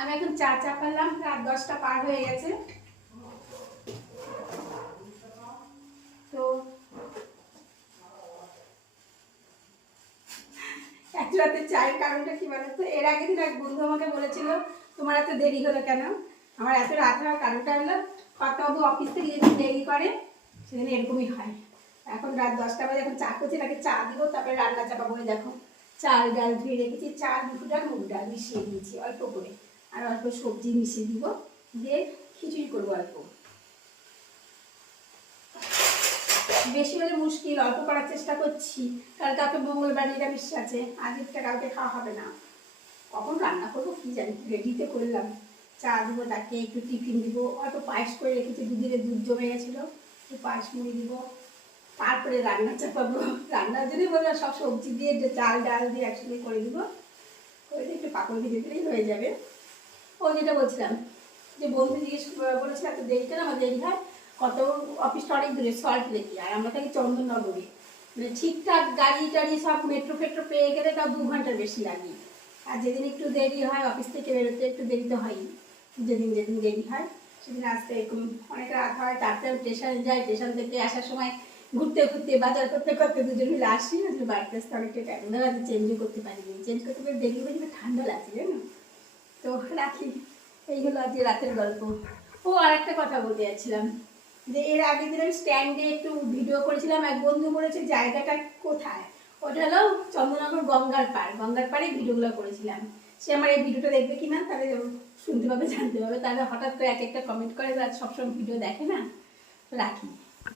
আমি এখন চা চাপালাম, রাত 10টা পার হয়ে গেছে। তো এত রাতে চায়ের কারণটা কি বলতো, এর আগের দিন এক বন্ধু আমাকে বলেছিল তোমার এত দেরি হলো কেন। আমার এত রাত হওয়ার কারণটা হলো কর্তাবাবু অফিস থেকে যেদিন দেরি করে সেদিন এরকমই হয়। এখন রাত 10টা বাজে, এখন চা করছি, তাকে চা দিব, তারপরে রান্না চাপাবো। দেখো চাল ডাল ধুয়ে রেখেছি, চাল মুগ ডাল মিশিয়ে দিয়েছি অল্প করে, আর অল্প সবজি মিশিয়ে দিব, দিয়ে খিচুড়ি করবো অল্প। বেশি হলে মুশকিল, অল্প করার চেষ্টা করছি, কারণ কাউকে মঙ্গলবার নিরামিষ আছে, আজকেরটা কাউকে খাওয়া হবে না। কখন রান্না করবো কি জানি, রেডিতে করলাম। চা দিব, তাকে একটু টিফিন দিব, অল্প পায়েস করে রেখেছি, দুদিনের দুধ জমে গেছিলো, একটু পায়েস মুড়ি দিব, তারপরে রান্না চাপাবো। রান্নার জন্য বললাম সব সবজি দিয়ে চাল ডাল দিয়ে একসঙ্গে করে দিব, করে দিয়ে একটু পাঁপড় ভেজে দিলেই হয়ে যাবে। ও যেটা বলছিলাম, যে বন্ধু জিজ্ঞেস বলেছিল এত দেরি কেন, আমার দেরি হয়, কত অফিসটা অনেক দূরে সল্ট লেকে, আর আমরা থাকি চন্দননগরে, মানে ঠিকঠাক গাড়ি টাড়ি সব মেট্রো ফেট্রো পেয়ে গেলে তাও 2 ঘন্টার বেশি লাগে। আর যেদিন একটু দেরি হয় অফিস থেকে বেরোতে, একটু দেরি তো হয়ই, যেদিন দেরি হয় সেদিন আসতে এরকম অনেক রাত হয়। তারপরে স্টেশনে যাই, স্টেশন থেকে আসার সময় ঘুরতে ঘুরতে বাজার করতে করতে দুজন মিলে আসি, আসলে বাড়িতে আসতে অনেকটা টাইম লাগে, চেঞ্জও করতে পারিনি, চেঞ্জ করতে পারি দেরি হয়ে যাবে, ঠান্ডা লাগছে জানো। তো রাখি, এই হলো আজকে রাতের গল্প। ও আর একটা কথা বলতে যাচ্ছিলাম, যে এর আগের দিন আমি স্ট্যান্ডে একটু ভিডিও করেছিলাম, এক বন্ধু বলেছে জায়গাটা কোথায়, ওটা হলো চন্দ্রনগর গঙ্গার পাড়ে ভিডিওগুলো করেছিলাম। সে আমার এই ভিডিওটা দেখবে কিনা, তাহলে শুনতে পাবে, জানতে পাবে, তাহলে হঠাৎ করে এক একটা কমেন্ট করে, সবসময় ভিডিও দেখে না। রাখি।